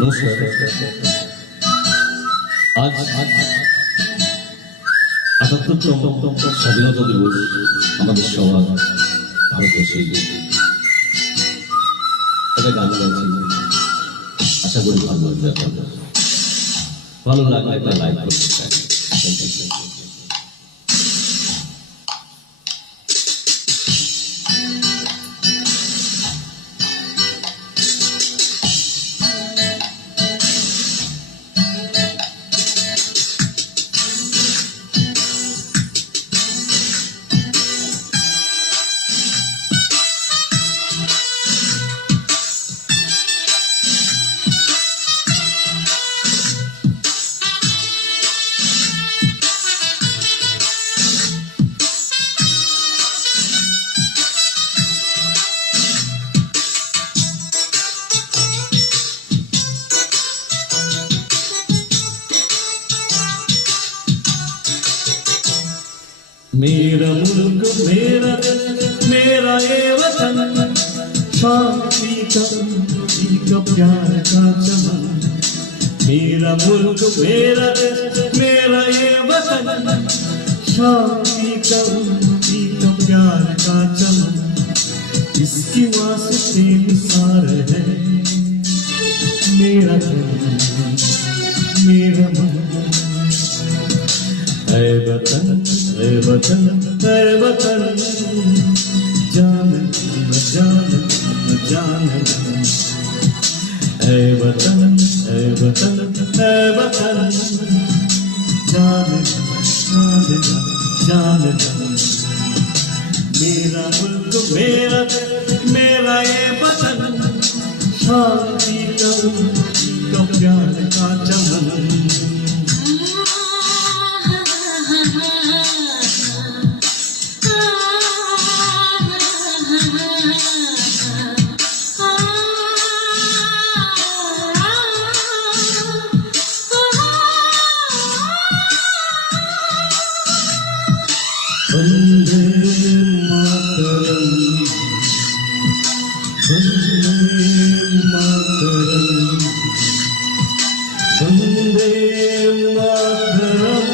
নমস্কার। আজ ৭৮তম স্বাধীনতা দিবস আমাদের সবার ভারতবর্ষে একটা গান গাইছি, আশা করি ভালো লাগবে। ভালো লাগলে একটা লাইক করতে চাই। मेरा मुल्क मेरा मेरा ये वतन, शांति का प्यार का चमन। मेरा मुल्क मेरा मेरा ये वतन, शांति का प्यार का चमन। इसकी वास्ते निसार है मेरा दिल मेरा मन। ऐ वतन ऐ वतन ऐ वतन, जान जान जान। ऐ वतन ऐ वतन ऐ वतन, जान जान जान। मेरा मुल्क मेरा मेरा ये वतन, शांति का प्यार का चमन। वंदे मातरम वंदे मातरम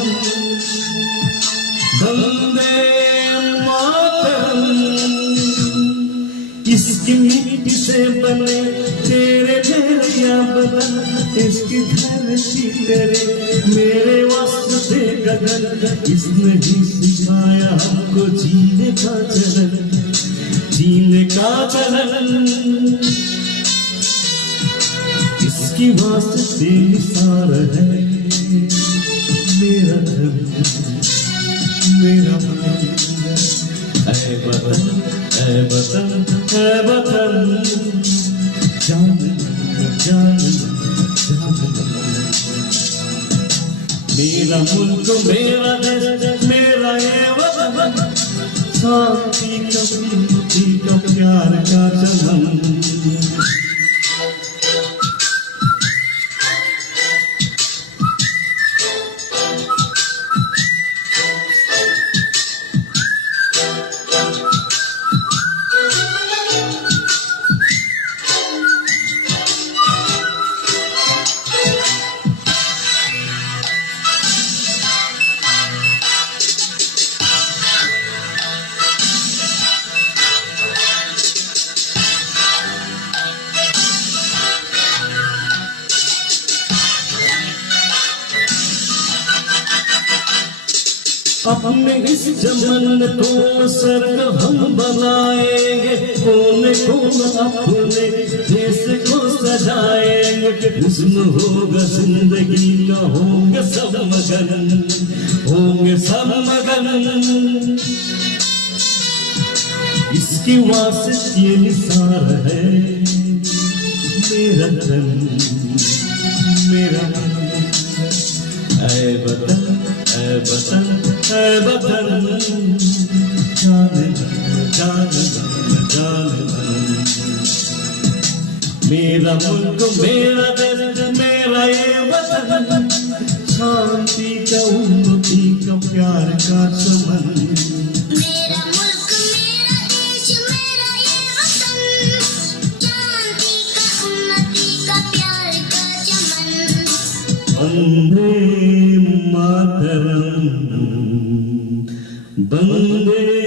वंदे मातरम। इसकी मिट्टी से बने तेरे तेरिया बदन, इसकी धरती तेरे मेरे वास्ते गगन। इसने ही सिखाया हमको जीने का चलन, जीने का चलन। इसकी वास्ते निसार है मेरा धन मेरा मन। ऐ वतन ऐ वतन ऐ वतन, जान जान जान। मेरा मुल्क मेरा देश मेरा ये वतन, शांति का प्यार का चमन। अपने इस चमन को स्वर्ग हम बनाएंगे, कोने कोने अपने देश को सजाएंगे। हुस्न होगा जिंदगी का, होंगे सब मगन, होंगे सब मगन। इसकी वास्ते निसार है मेरा धन मेरा मन। ऐ वतन ऐ वतन ऐ वतन, जान जान जान। मेरा मुल्क मेरा देश मेरा ये वतन, शांति का उन्नति का प्यार का चमन। मेरा मुल्क मेरा देश मेरा ये वतन, शांति का उन्नति का प्यार का ವಂದೇ ಮಾತರಂ ವಂದೇ